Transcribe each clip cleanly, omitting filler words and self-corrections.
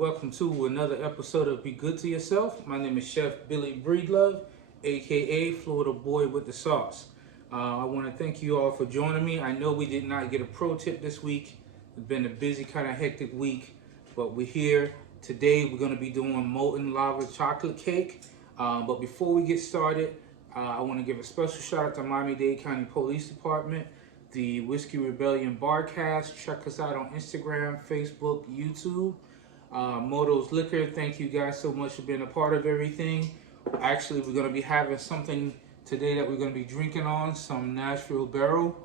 welcome to another episode of Be Good to Yourself. My name is Chef Billy Breedlove, aka Florida Boy with the Sauce. I want to thank you all for joining me. I know we did not get a pro tip this week. It's been a busy, kind of hectic week, but we're here. Today we're going to be doing molten lava chocolate cake. But before we get started, I want to give a special shout out to Miami-Dade County Police Department, the Whiskey Rebellion Barcast. Check us out on Instagram, Facebook, YouTube. Moto's Liquor, thank you guys so much for being a part of everything. Actually, we're going to be having something today that we're going to be drinking on, some Nashville Barrel,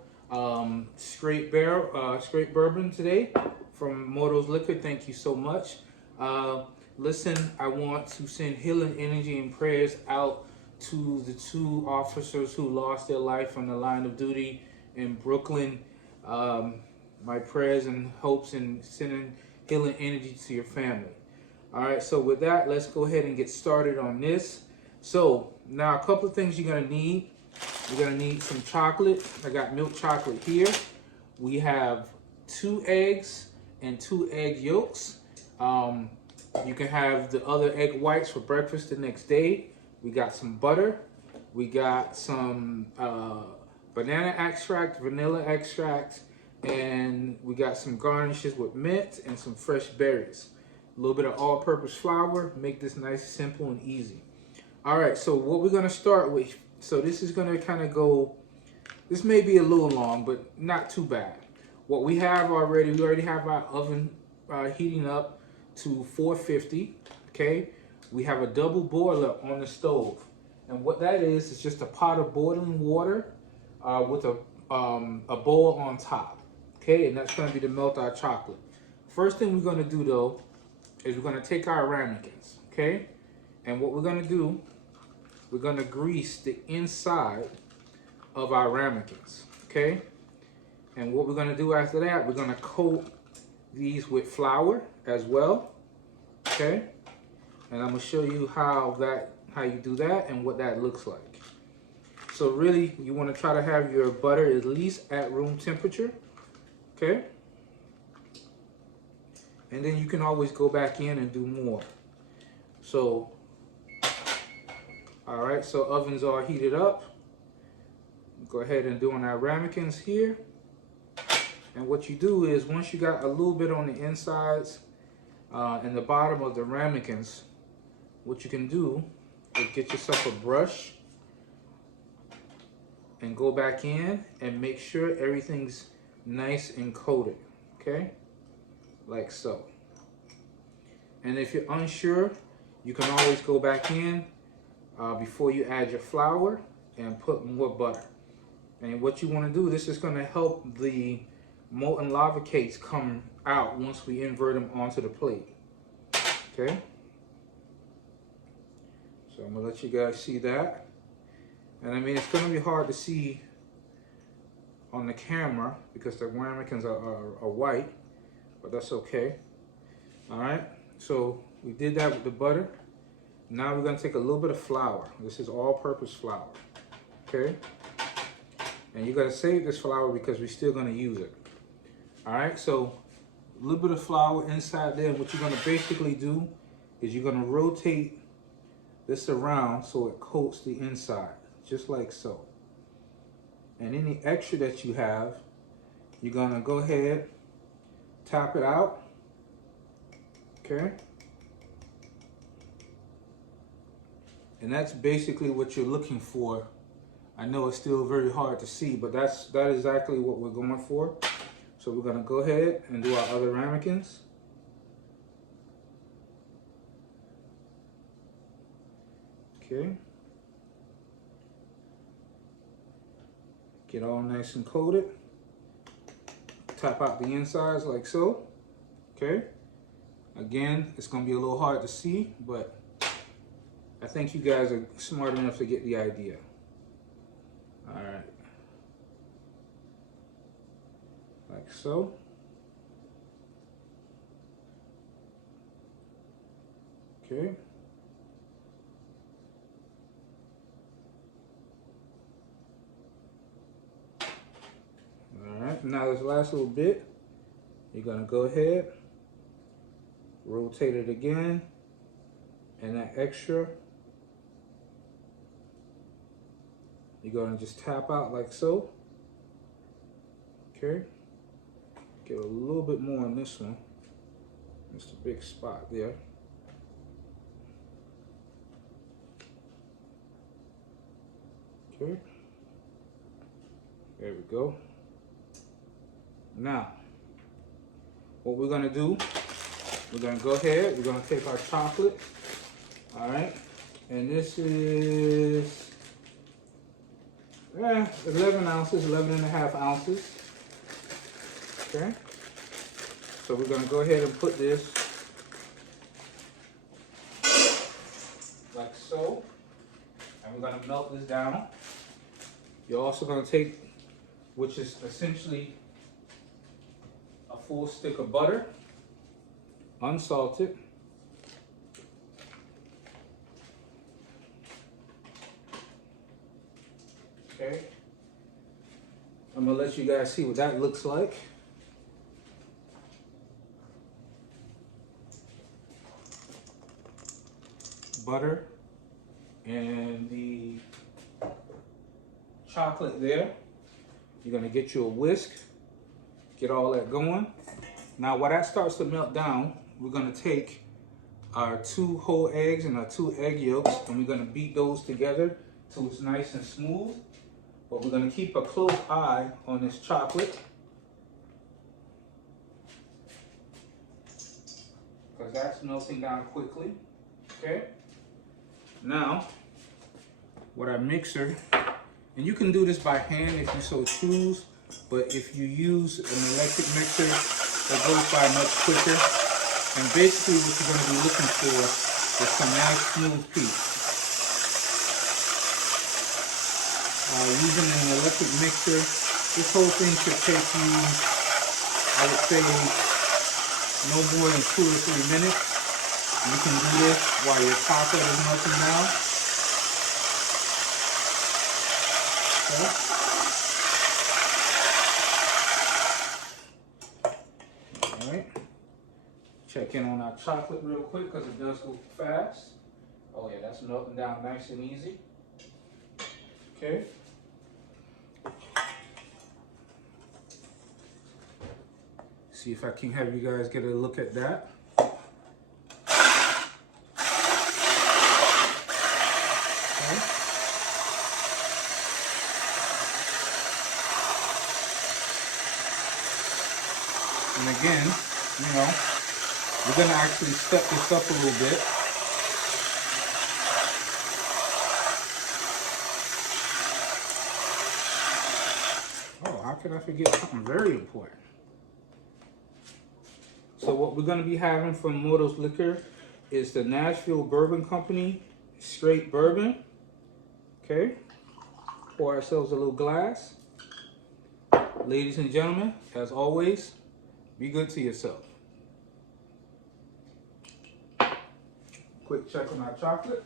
straight bourbon today from Moto's Liquor. Thank you so much. Listen, I want to send healing energy and prayers out to the two officers who lost their life on the line of duty in Brooklyn. My prayers and hopes and sending healing energy to your family. All right, so with that, let's go ahead and get started on this. So now a couple of things you're gonna need. You're gonna need some chocolate. I got milk chocolate here. We have 2 eggs and 2 egg yolks. You can have the other egg whites for breakfast the next day. We got some butter. We got some banana extract, vanilla extract, and we got some garnishes with mint and some fresh berries. A little bit of all-purpose flour. Make this nice, simple, and easy. All right, so what we're gonna start with, so this is gonna kind of go, this may be a little long, but not too bad. What we have already, we already have our oven heating up to 450, okay? We have a double boiler on the stove. And what that is just a pot of boiling water with a bowl on top, okay? And that's gonna be to melt our chocolate. First thing we're gonna do though, is we're gonna take our ramekins, okay? And what we're gonna do, we're gonna grease the inside of our ramekins, okay? And what we're gonna do after that, we're gonna coat these with flour as well, okay? And I'm gonna show you how you do that and what that looks like. So really, you wanna try to have your butter at least at room temperature, okay? And then you can always go back in and do more. So, all right, so ovens are heated up. Go ahead and doing our ramekins here. And what you do is, once you got a little bit on the insides and the bottom of the ramekins, what you can do is get yourself a brush and go back in and make sure everything's nice and coated, okay? Like so. And if you're unsure, you can always go back in before you add your flour and put more butter. And what you want to do, this is going to help the molten lava cakes come out once we invert them onto the plate. Okay? So I'm going to let you guys see that. And I mean, it's going to be hard to see on the camera because the ramekins are white, but that's okay. All right, so we did that with the butter. Now we're going to take a little bit of flour. This is all-purpose flour, okay? And you got to save this flour because we're still going to use it. All right, so a little bit of flour inside there. What you're going to basically do is you're going to rotate this around so it coats the inside, just like so. And any extra that you have, you're going to go ahead, tap it out, okay? And that's basically what you're looking for. I know it's still very hard to see, but that is exactly what we're going for. So we're gonna go ahead and do our other ramekins. Okay. Get all nice and coated. Tap out the insides like so. Okay. Again, it's gonna be a little hard to see, but I think you guys are smart enough to get the idea. All right. Like so. Okay. All right, now this last little bit, you're gonna go ahead Rotate it again, and that extra, you're gonna just tap out like so. Okay, get a little bit more on this one. It's a big spot there. Okay, there we go. Now, what we're gonna do, we're gonna go ahead, we're gonna take our chocolate, all right, and this is 11 ounces, 11 and a half ounces, okay? So we're gonna go ahead and put this like so, and we're gonna melt this down. You're also gonna take, which is essentially a full stick of butter, unsalted. Okay. I'm gonna let you guys see what that looks like. Butter and the chocolate there. You're gonna get you a whisk, get all that going. Now while that starts to melt down, we're gonna take our 2 whole eggs and our 2 egg yolks, and we're gonna beat those together till it's nice and smooth. But we're gonna keep a close eye on this chocolate, because that's melting down quickly, okay? Now, with our mixer, and you can do this by hand if you so choose, but if you use an electric mixer, it goes by much quicker. And basically what you're gonna be looking for is some nice smooth piece. Using an electric mixer, this whole thing should take you, I would say, no more than 2 or 3 minutes. You can do this while your chocolate is melting down. Okay. All right. Check in on our chocolate real quick because it does go fast. Oh yeah, that's melting down nice and easy. Okay. See if I can have you guys get a look at that. Okay. And again, you know, we're gonna actually step this up a little bit. Oh, how could I forget something very important? So what we're gonna be having from Moto's Liquor is the Nashville Bourbon Company straight bourbon. Okay, pour ourselves a little glass. Ladies and gentlemen, as always, be good to yourself. Quick check on our chocolate.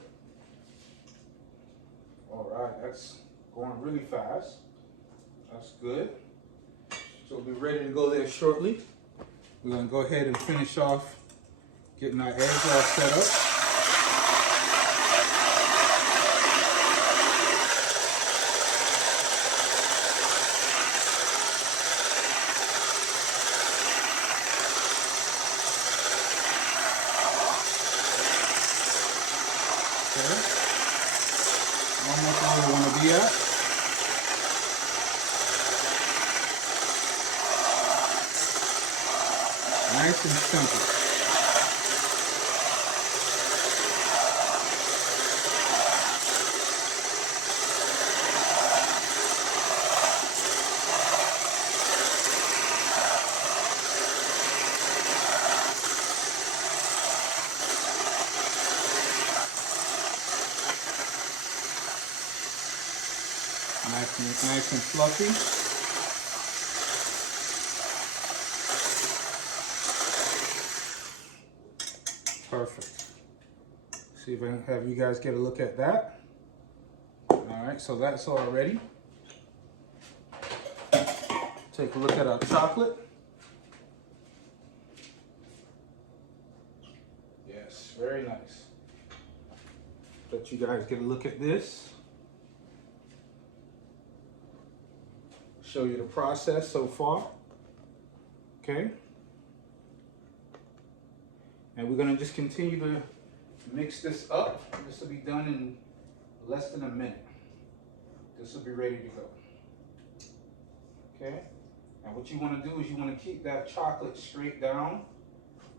All right, that's going really fast. That's good. So we'll be ready to go there shortly. We're gonna go ahead and finish off getting our eggs all set up. Almost where we want to be at. Nice and simple. Nice and fluffy. Perfect. See if I can have you guys get a look at that. All right, so that's all ready. Take a look at our chocolate. Yes, very nice. Let you guys get a look at this. Show you the process so far. Okay. And we're gonna just continue to mix this up. This will be done in less than a minute. This will be ready to go. Okay. And what you want to do is you want to keep that chocolate straight down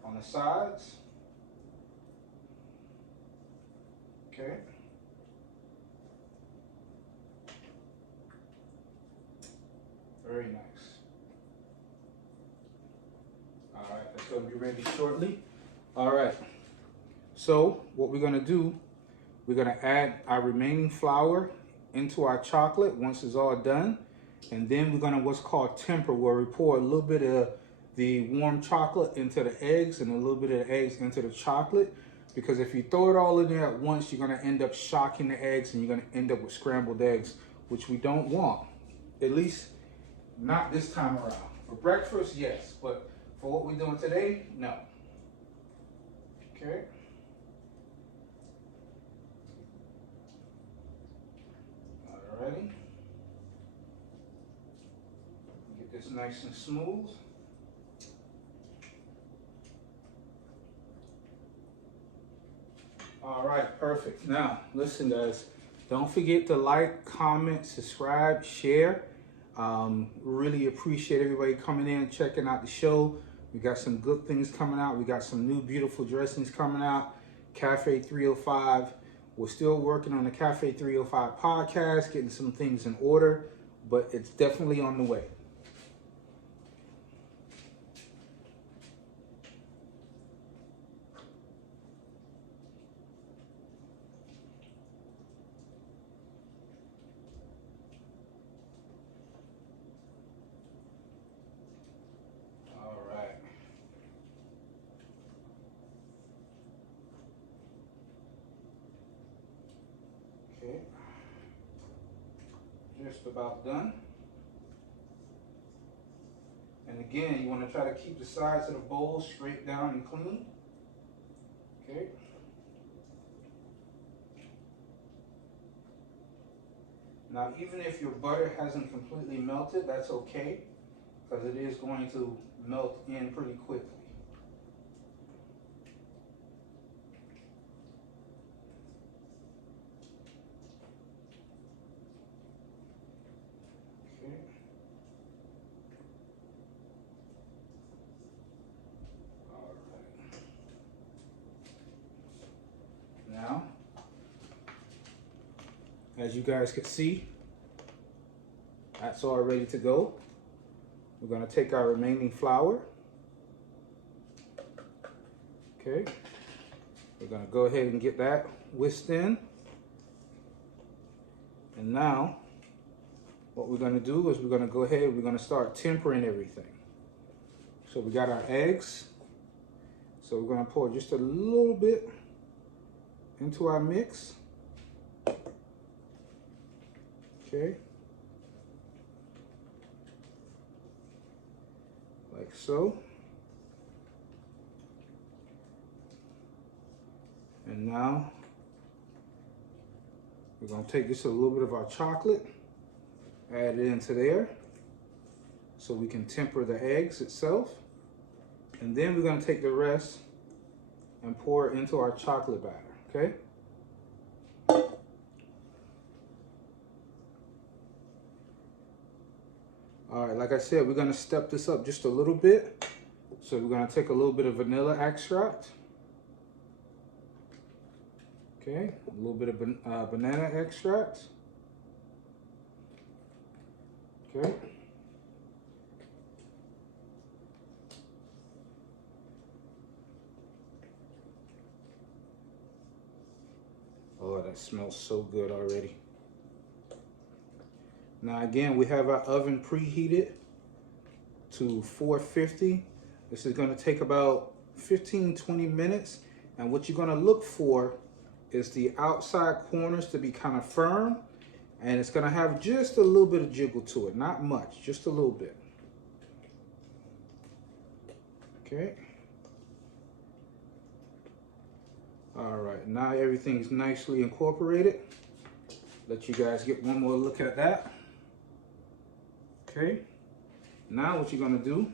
on the sides. Okay. Very nice. All right, that's going to be ready shortly. All right. So what we're going to do, we're going to add our remaining flour into our chocolate once it's all done. And then we're going to what's called temper, where we pour a little bit of the warm chocolate into the eggs and a little bit of the eggs into the chocolate. Because if you throw it all in there at once, you're going to end up shocking the eggs and you're going to end up with scrambled eggs, which we don't want. At least not this time around. For breakfast, yes. But for what we're doing today, no. Okay. Alrighty. Get this nice and smooth. All right, perfect. Now, listen guys, don't forget to like, comment, subscribe, share. Really appreciate everybody coming in, checking out the show. We got some good things coming out. We got some new beautiful dressings coming out. Cafe 305. We're still working on the Cafe 305 podcast, getting some things in order, but it's definitely on the way. Okay, just about done. And again, you want to try to keep the sides of the bowl straight down and clean. Okay. Now, even if your butter hasn't completely melted, that's okay, because it is going to melt in pretty quickly. Now, as you guys can see, that's all ready to go. We're going to take our remaining flour. Okay. We're going to go ahead and get that whisked in. And now, what we're going to do is we're going to go ahead and we're going to start tempering everything. So we got our eggs. So we're going to pour just a little bit into our mix. Okay. Like so. And now we're going to take just a little bit of our chocolate, add it into there so we can temper the eggs itself. And then we're going to take the rest and pour it into our chocolate batter. Okay. All right, like I said, we're going to step this up just a little bit. So we're going to take a little bit of vanilla extract. Okay, a little bit of banana extract. Okay. Oh, that smells so good already. Now again, we have our oven preheated to 450. This is going to take about 15-20 minutes. And what you're going to look for is the outside corners to be kind of firm. And it's going to have just a little bit of jiggle to it. Not much, just a little bit. Okay. All right, now everything's nicely incorporated. Let you guys get one more look at that. Okay, now what you're gonna do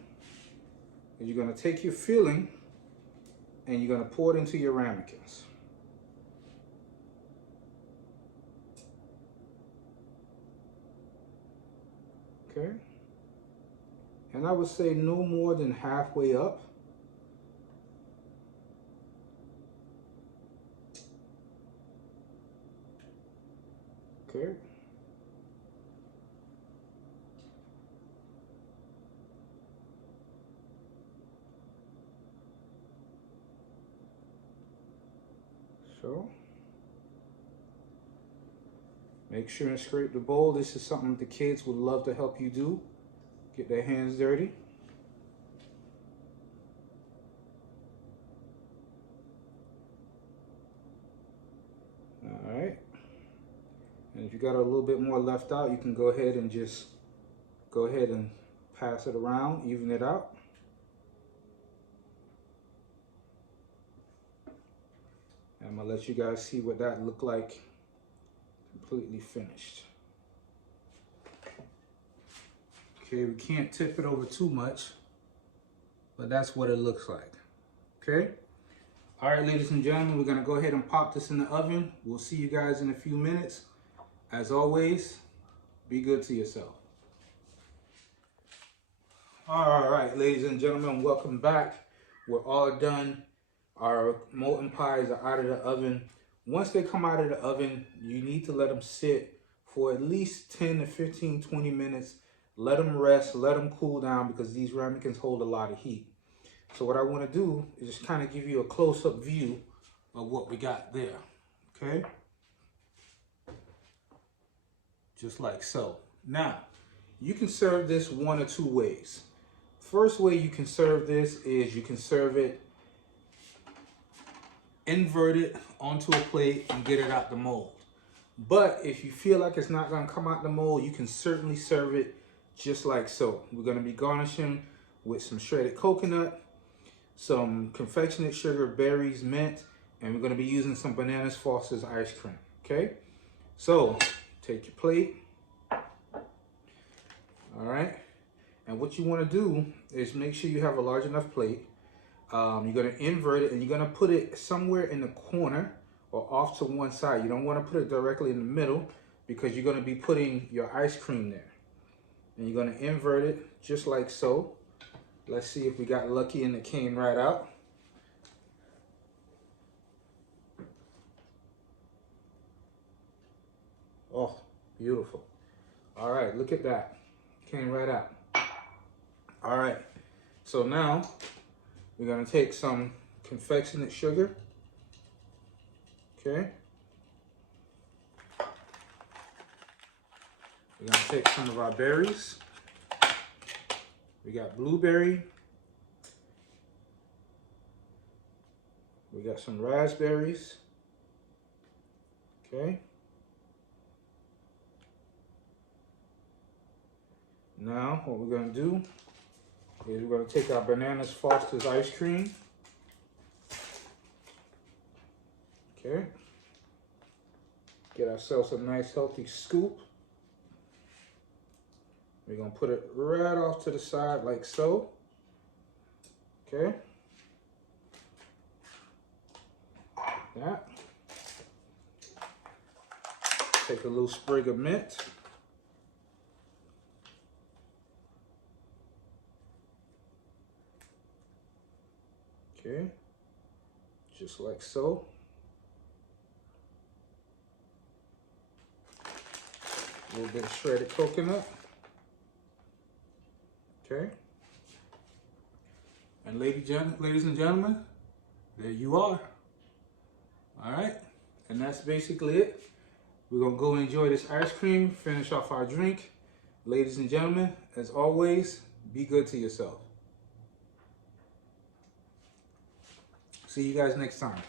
is you're gonna take your filling and you're gonna pour it into your ramekins. Okay, and I would say no more than halfway up. Okay. So, make sure and scrape the bowl. This is something the kids would love to help you do. Get their hands dirty. All right. And if you got a little bit more left out, you can go ahead and just go ahead and pass it around, even it out. And I'm gonna let you guys see what that looked like completely finished. Okay, we can't tip it over too much, but that's what it looks like. Okay. All right, ladies and gentlemen, we're gonna go ahead and pop this in the oven. We'll see you guys in a few minutes. As always, be good to yourself. All right, ladies and gentlemen, welcome back. We're all done. Our molten pies are out of the oven. Once they come out of the oven, you need to let them sit for at least 10 to 15, 20 minutes. Let them rest, let them cool down, because these ramekins hold a lot of heat. So what I want to do is just kind of give you a close-up view of what we got there, okay? Just like so. Now, you can serve this one or two ways. First way you can serve this is you can serve it inverted onto a plate and get it out the mold. But if you feel like it's not going to come out the mold, you can certainly serve it just like so. We're going to be garnishing with some shredded coconut, some confectionate sugar, berries, mint, and we're going to be using some Bananas Foster's ice cream. Okay, so take your plate. All right, and what you want to do is make sure you have a large enough plate. You're going to invert it and you're going to put it somewhere in the corner or off to one side. You don't want to put it directly in the middle, because you're going to be putting your ice cream there. And you're going to invert it just like so. Let's see if we got lucky and it came right out. Oh, beautiful. All right, look at that. Came right out. All right, so now we're going to take some confectionate sugar. Okay. We're going to take some of our berries. We got blueberry. We got some raspberries. Okay. Now what we're going to do is we're going to take our Bananas Foster's ice cream. Okay. Get ourselves a nice healthy scoop. We're going to put it right off to the side like so. Okay. That. Take a little sprig of mint. Okay. Just like so. A little bit of shredded coconut. Okay. And ladies and gentlemen, there you are. All right. And that's basically it. We're going to go enjoy this ice cream, finish off our drink. Ladies and gentlemen, as always, be good to yourself. See you guys next time.